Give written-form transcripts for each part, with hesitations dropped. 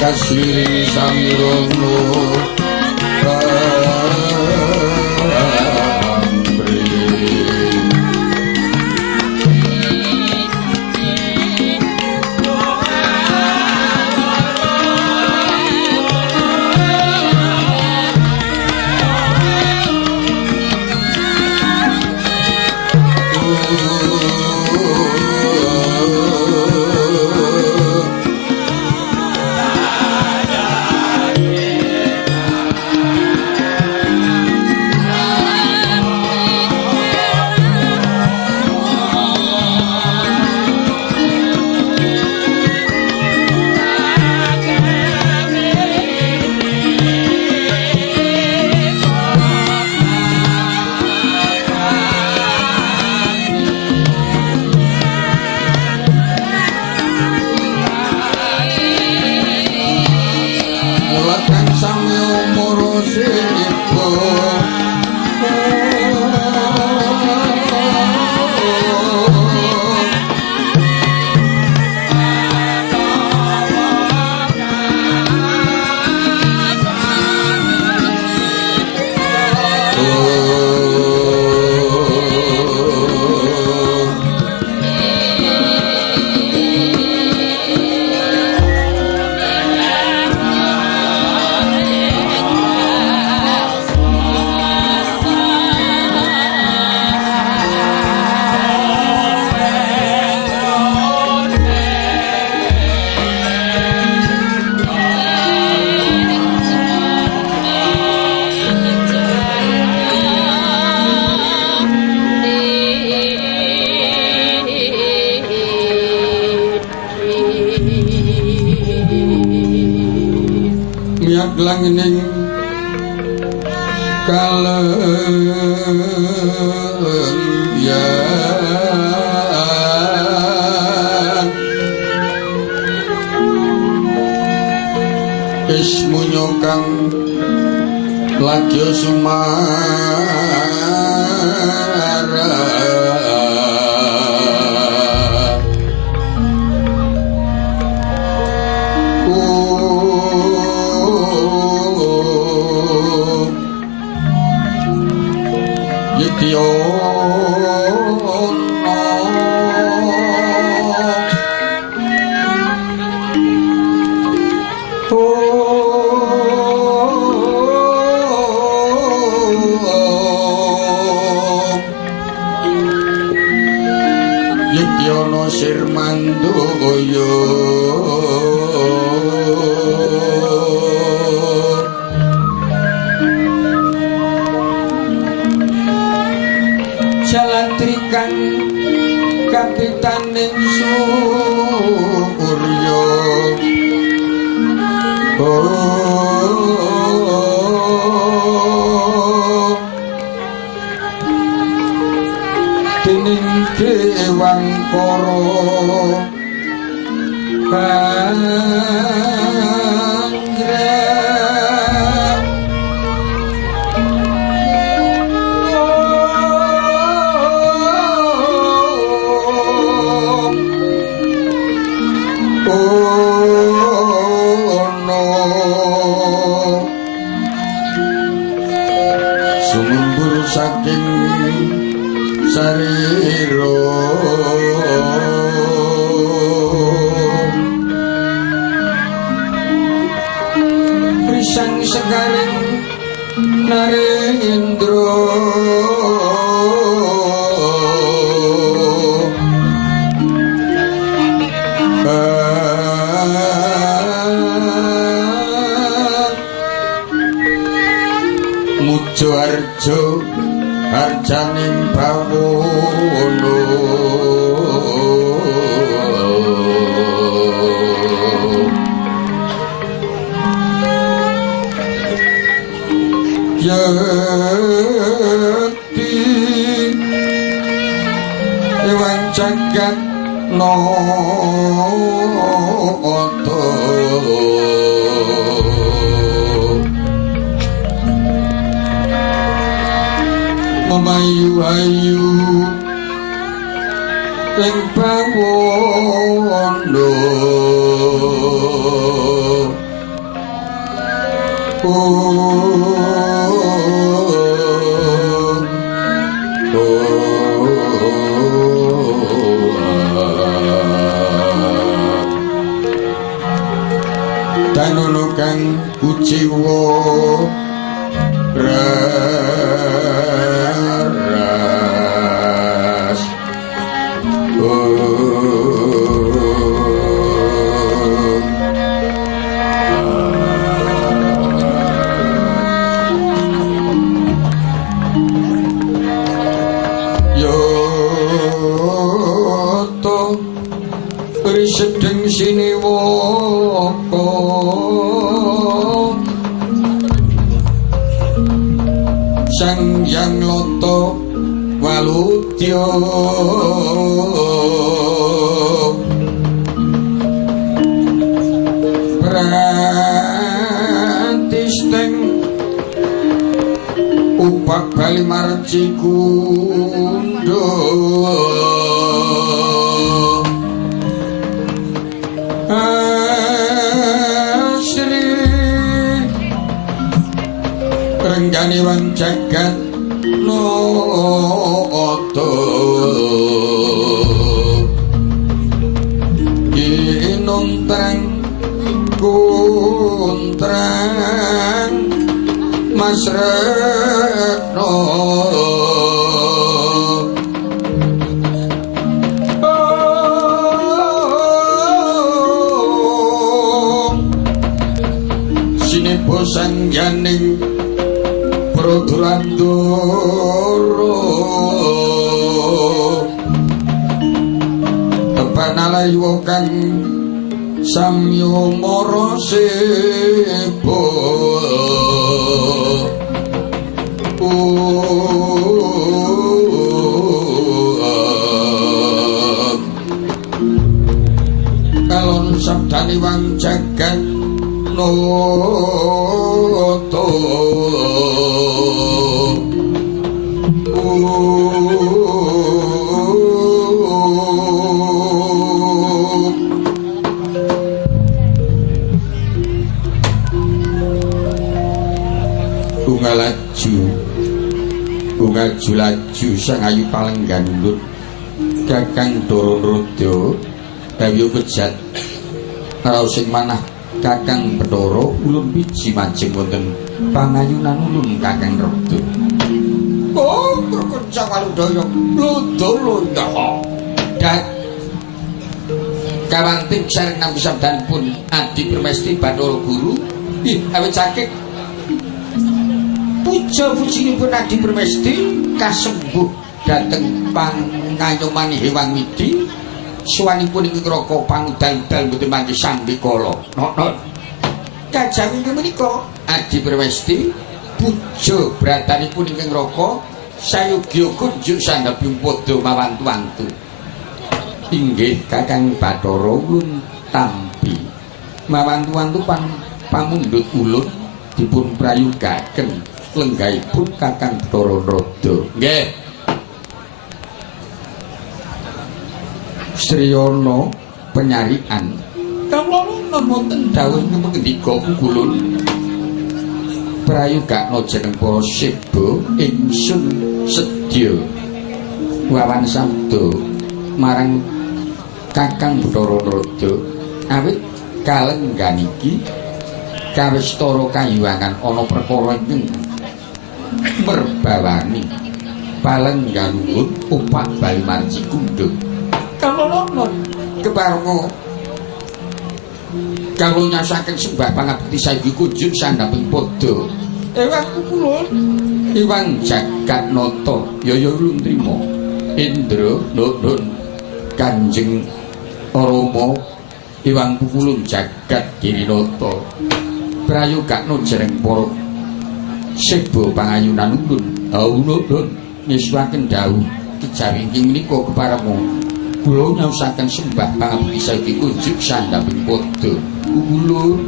kasiri samirono langining kalengyan ismunyo kang lagya sumara Sirmandoyo Jalatrikan kapitaning Suryo dening Dewangkara sumumbur saking sarira risang segaring Narendra mujo arjo arjaning bawono yakti ewan jagat nata memayu-ayu ing bawono Kanono kang kuciwa ras yoto risedeng siniwaka sang yang loto waludya pratisteng upak bali marci kundo asri renggani wang jagat noto inung terang kuntrang Mas Retno sinipo sangyaning Produrandoro tepanalayu kang samyo mara sebo kalon sabdane wang jagat noto laju sang ayu palenggan ulun Kakang Dororodya dawuh bejat raos sing manah Kakang Bathara ulun biji majeng wonten pangayunan ulun Kakang Rada. Oh, Prakunca Waludaya, lodha-lodha. Dat kawanting sareng nampi sabdanipun Adi Permesti Bathara Guru. Ih, awit sakit puja-pujinipun Adi Permesti kasembuh dhateng pangayoman Hyang Widi suwanipun ing raka pangudal-dal mboten mangke sambikala. Nok-nok kajang inggih menika Adi Permesti puja bratanipun ing raka sayogya kunjuk sanggaping padha mawantu-wantu. Inggih Kakang Bathara ulun tampi mawantu-wantu pamundhut ulun dipun prayugaken lenggahipun Kakang Dororodya. Nggih. Sriyana penyarian. Kawula wonten dawuh ngendika kulun prayugakna jeneng para seba ingsun sedya wawan sabda marang Kakang Dororodya awit kalenggan iki kawistara kayuwangan ana perkara ing merbawani palenggan ulun upak bali marci kundha kalonon keparmo kawula nyasaken sembah pangabekti saiki kunjuk sandhaping padha ewang kulun iwang jagat nata yaya ulun trima Indra nuhun Kanjeng Rama iwang pukulun jagat Girinata prayogakna jeneng para seba pangayunan ulun nuhun nisuwaken dawuh kejawi ing menika keparemu kula nyaosaken sembah pangabekti saiki kunjuk sandhaping padha ulun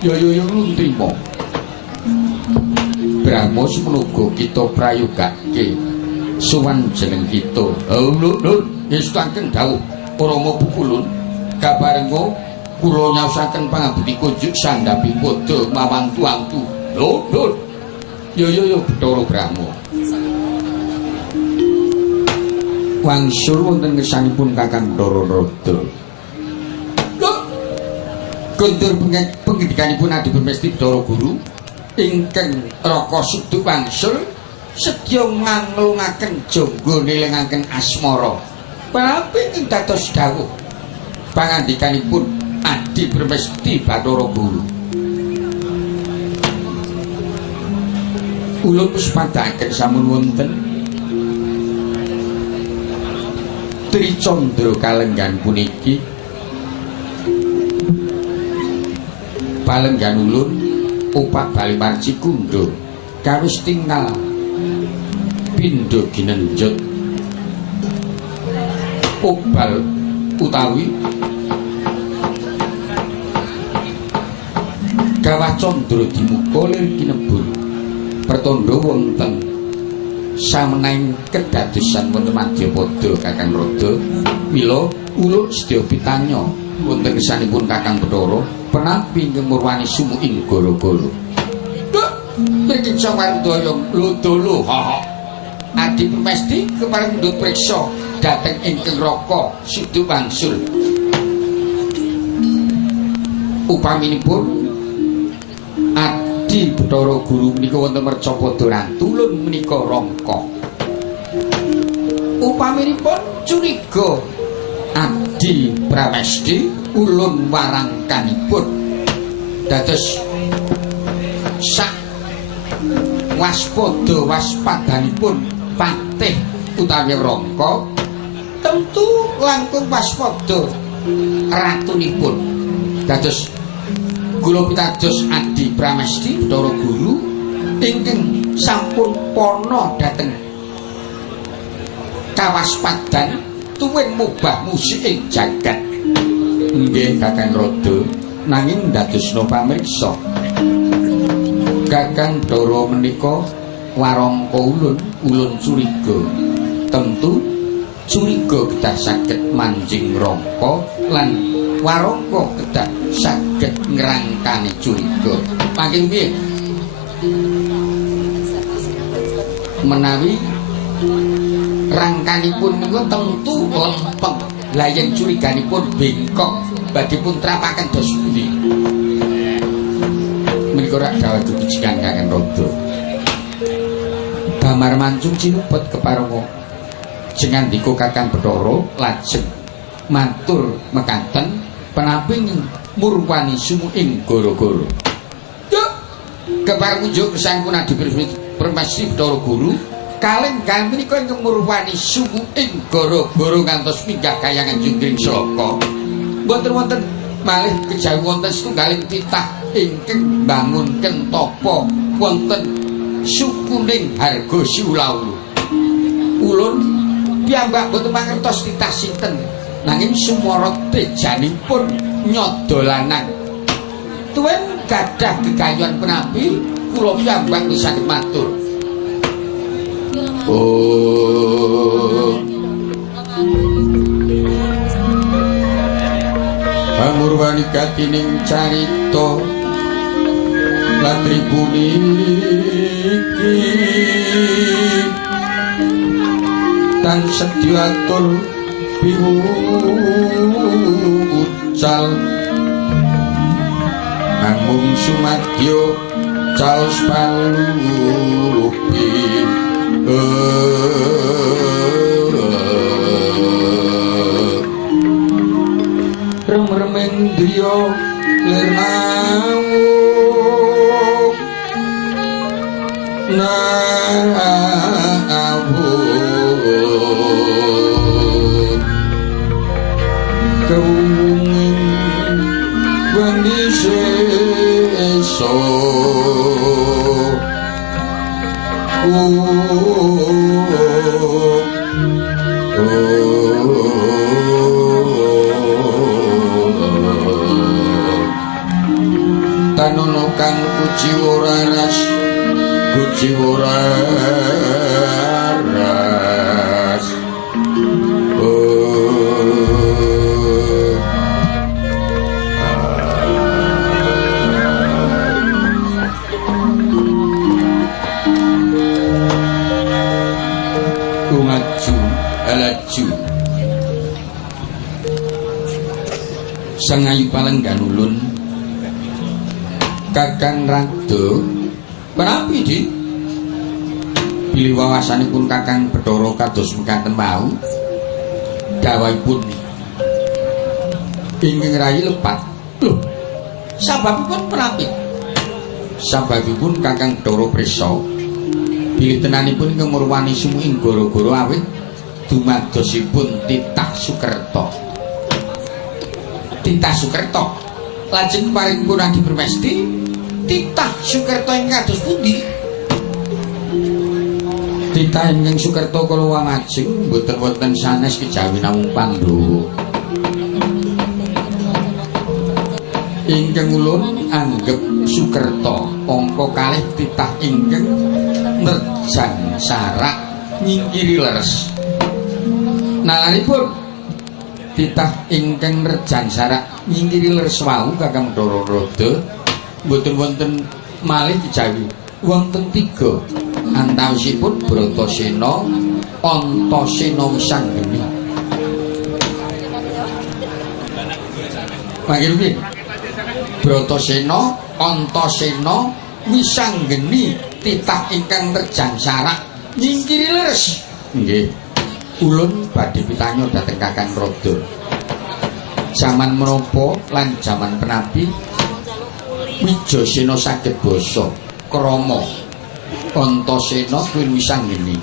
yaya ulun trima Brahma semenaga kita prayogake suwan jeneng kita nuhun nisuwaken dawuh Rama pukulun kaparenga kula nyaosaken pangabekti kunjuk sandhaping padha mawantu-wantu nuhun yaya Bathara Brahma wangsul wonten ngersanipun Kakang Dororodya Kondur pendidikanipun Adipun Mesti Bathara Guru ingkang Raka Suduk wangsul sedya nganglungaken jangga nelingaken asmara. Panaping dados dawuh pangandikanipun Adipun Mesti Bathara Guru. Ulun puspadhaken sampun wonten Tricandra kalenggan puniki palenggan ulun Upak Bali Marci Kundha kawis tinggal pindha ginenjut Ubal utawi Gawah Candra Dimuka lir kinebul pertanda wonten sameneing kedadosan wonten Madyapada Kakang Rada mila ulun sedya pitanya wonten kesanipun Kakang Bathara penapi ngemurwani sumuing gara-gara. Mriki Cawardaya lodolo Adipun Mesti kepareng ndut priksa dhateng ingkang Raka Suduk wangsul. Upaminipun Adi Bathara Guru menika wonten Mercapada Rantulun menika Rangka. Upaminipun curiga Adi Pramesti ulun warangkanipun dados sak waspadanipun patih utawi Rangka tentu langkung waspada ratunipun dados kula pitados Adi Pramesti Bathara Guru ingkang sampun pana dhateng kawaspadan tuwin mubah musik ing jagat. Nggih Kakang Rada nanging dadosna pamriksa Kakang Bathara menika warangka ulun curiga tentu curiga kedah saged manjing Rangka lan warangka kedah saged ngrangkani curiga. Panging piye menawi rangkanipun niku tentu lempeng lah yen curiganipun bengkok badhe pun trapaken dos pundi menika rak dawuh kebijikan Kakang Rada. Damar mancung cinupet keparenga jengandika Kakang Bathara lajeng matur mekaten penapi murwani sumuing gara-gara. Yuk kepareng unjuk kesangkun Adipun Mesti Bathara Guru kalenggan menika ingkang murwani sumuing gara-gara ngantos minggah kayangan Junggring Sloka. Mboten wonten malih kejawi wonten setunggaling titah ingkang mbangunken tapa wonten sukuning harga siulaulu. Ulun piyambak boten mangertos titah sinten nanging sumara tejanipun nyodolanan. Tuwin gadah gegayuhan penapi kula piyambak saged matur. Pamurwani katining carita latri puniki tan sedya atur piwucal namung sumadya caos palupi remeng driya lernawu nawu kewunging wengi seso tanono kang kujiwa raras alaju sang ayu palenggan ulun Kakang Rado menawi di pilih wawasanipun Kakang Bathara kados mekaten mau dawuhipun ingkang rayi lepat. Lho, sababipun menawi? Sababipun Kakang Bathara prisa bilih tenanipun ingkang murwani sumuing gara-gara awit dumadosipun titah Sukerta. Titah Sukerta lajeng paring pun adi permesti titah Sukerta ing kados pundi? Titah ingkang Sukerta kala wangajeng mboten wonten sanes kejawi namung Pandhawa. Ingkang ulun anggep Sukerta angka kalih titah ingkang nerjang sarak nyingkiri leres. Nalaripun titah ingkang nerjang sarak nyingkiri leres wau Kakang Bathara Rada mboten wonten malih kejawi wonten 3 antawisipun Bratasena, Antasena Wisanggeni. Panggih Bratasena, Antasena Wisanggeni titah ingkang nerjang sarak nyingkiri leres. Nggih. Ulun badhe pitanyo dhateng Kakang Rada. Jaman menapa lan jaman penapi Wijasena saged basa krama Antasena kuwi Wisanggeni.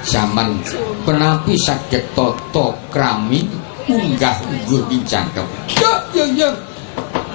Jaman penapi saged tata krami unggah ungguh cangkem. Yo.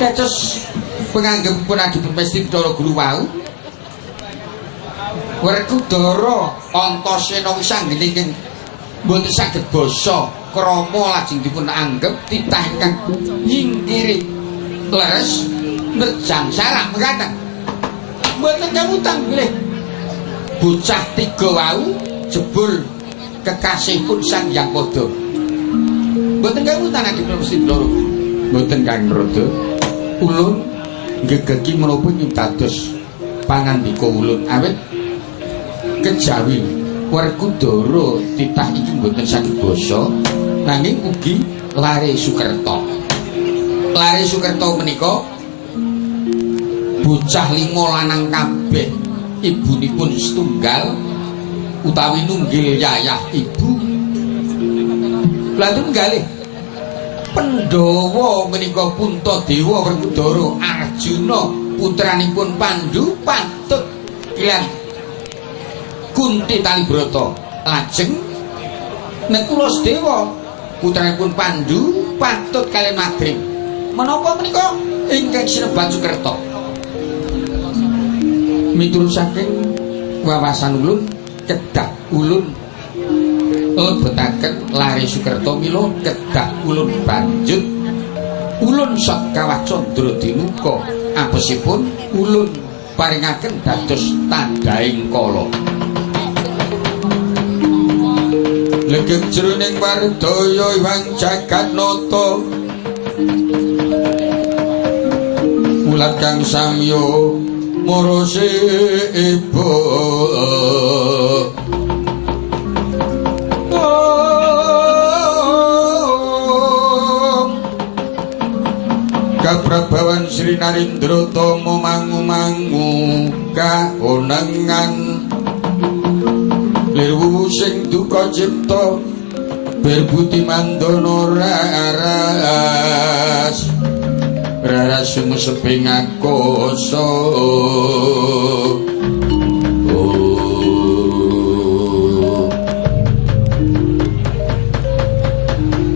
Dados penganggepipun adi pemesti Bathara Guru wau. Werkudara Antasena Wisanggeni ing mboten saged basa krama lajeng dipun anggep titah ingkang nyingkiri leres nerjang sarak mekaten. Mboten kawutang bilih bocah 3 wau jebul kekasihipun Sang Hyang Pada. Mboten kawutang adi mesti Bathara. Mboten Kang Rada. Ulun gegeki menapa ing dados pangandika ulun awit kejawi Werkudara titah iki mboten saged basa nanging ugi lare Sukerta. Lare Sukerta menika bocah 5 lanang kabeh ibunipun setunggal utawi nunggil yayah ibu. Lha tunggalih Pandhawa menika Puntadewa Werkudara Arjuna putranipun Pandhu patut kaliyan Kunti Talibrata. Lajeng nek Kulasedewa putranipun Pandhu patut kaliyan Madrim. Menapa menika ingkang sinebat Sukerta? Miturut saking wawasan ulun kedah ulun lebetaken lare Sukerta mila kedah ulun banjut ulun sok kawah Candra Dinuka apesipun ulun paringaken dados tandhaing kala. Legep jroning wardaya Hyang Jagatnata ulat kang samya marose ibu kaprabawan Sri Narendra Tama mangu-mangu kaonengan lirwu sing duka cipta berbudi mandana raras raras sumeseping akoso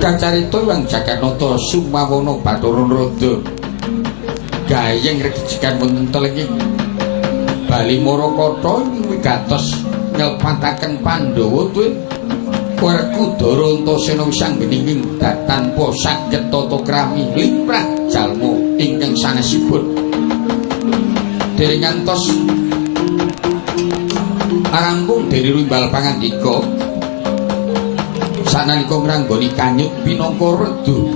kacarita Hyang Jagatnata Sumawana Bathara Rada gayeng regijikan wonten telenging Bali Marakata wigatos nyelpataken Pandhawa tuwin Werkudara Antasena Wisanggeni ing tanpa saged tata krami limrah jalma ingkang sanesipun dereng ngantos arangkung dene rimbal pangandika sanalika ngranggoni kanyut pinangka redu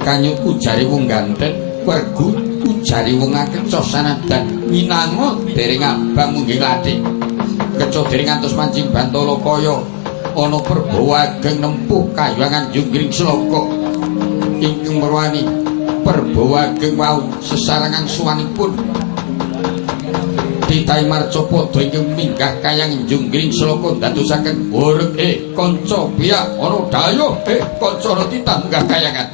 kanyut ujare wong ganten wergu ujare wong akeca sanadan minango dereng abang munggih lathi keca dereng ngantos mancing Bantala kaya ana perbawa ageng nempuh kayuwangan Junggring Sloka ingkang merwani perbawa ageng wau sesarengan suwanipun Titahe Marcapada ingkang minggah kayang junggring sloka dadosaken urip kanca biak ana dayuh kanca Titah minggah kayangan.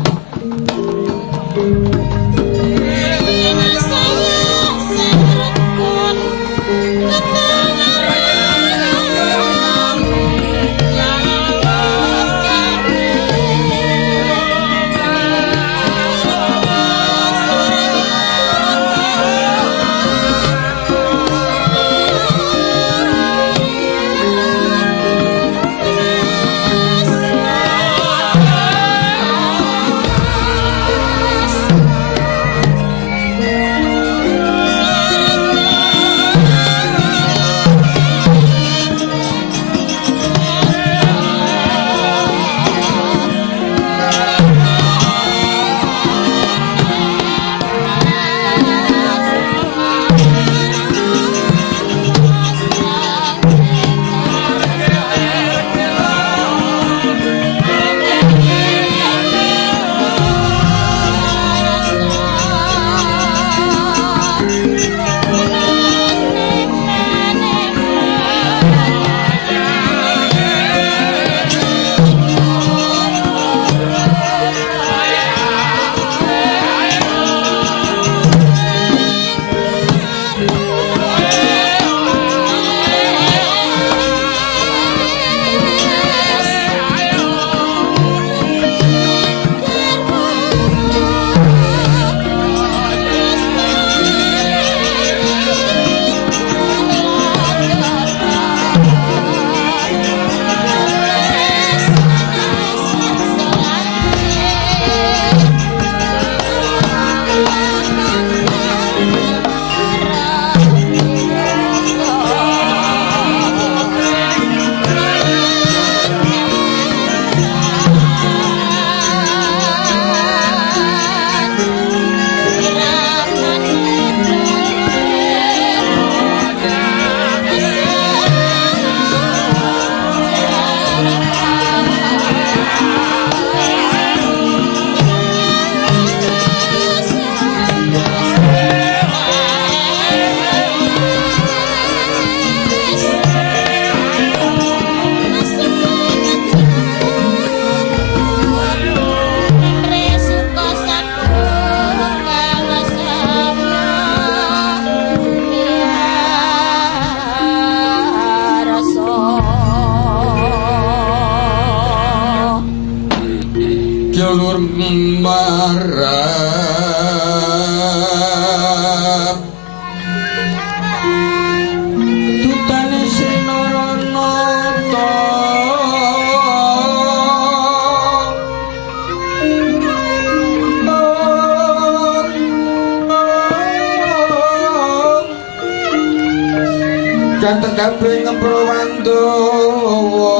Kabeh ngeprowandawa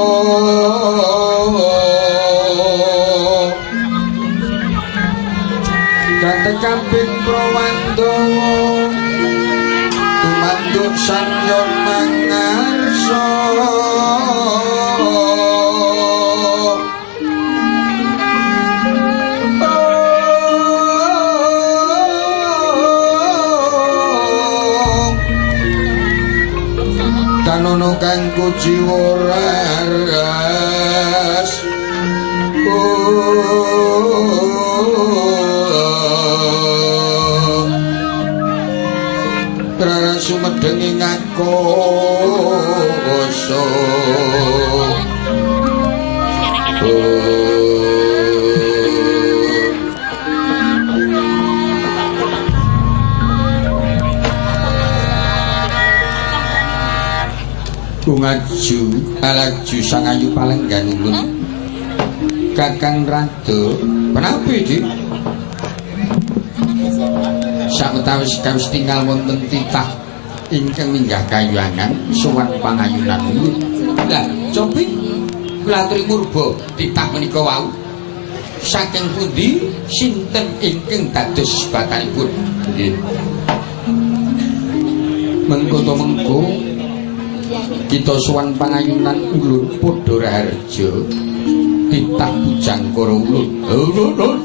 kate kabeh prowandawa tumanduk sanya mangarsa kanono kang jiwa raras raras sumedeng ing akasa ngaju alaju sang ayu palenggan ulun Kakang Rado penapi di sawetawis kawis tinggal wonten titah ingkang minggah kayuangan sowan pangayunan ulun lah cobi kula aturi murba titah menika wau saking pundi sinten ingkang dados batanipun nggih mengko to mengko kita sowan pangayunan ulun padha raharja titah bujangkara ulun ulun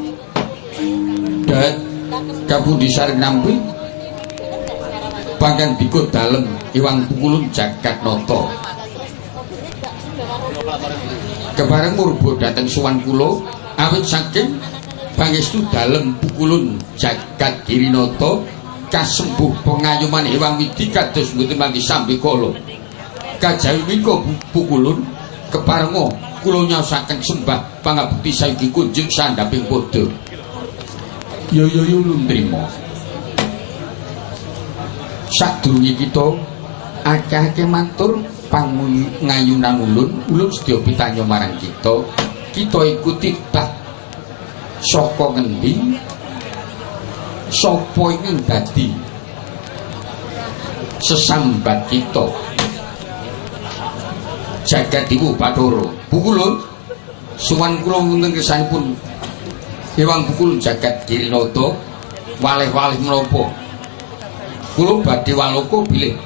dat kapundi sareng nampi pangandika dalem Iwang Pukulun Jagatnata. Kebareng murba dhateng sowan kula awit saking pangestu dalem Pukulun Jagatgirinata kasembuh pengayuman Hyang Widi kados mboten mangke sambikala. Kajawi mika Pukulun keparenga kula nyaosaken sembah pangabekti saiki kunjung sandhaping padha. Ya ulun trima. Sadurunge kita akeh-akeh matur pangayunan ulun sedya pitanya marang kita. Kita ikuti bab saka ngendi sapa ingkang dadi sesambat kita. Jagadiwu Bathara Pukulun suwan kula wonten kersanipun Hyang Pukulun Jagatgirinata walih-walih menapa kula badhe waloka bilih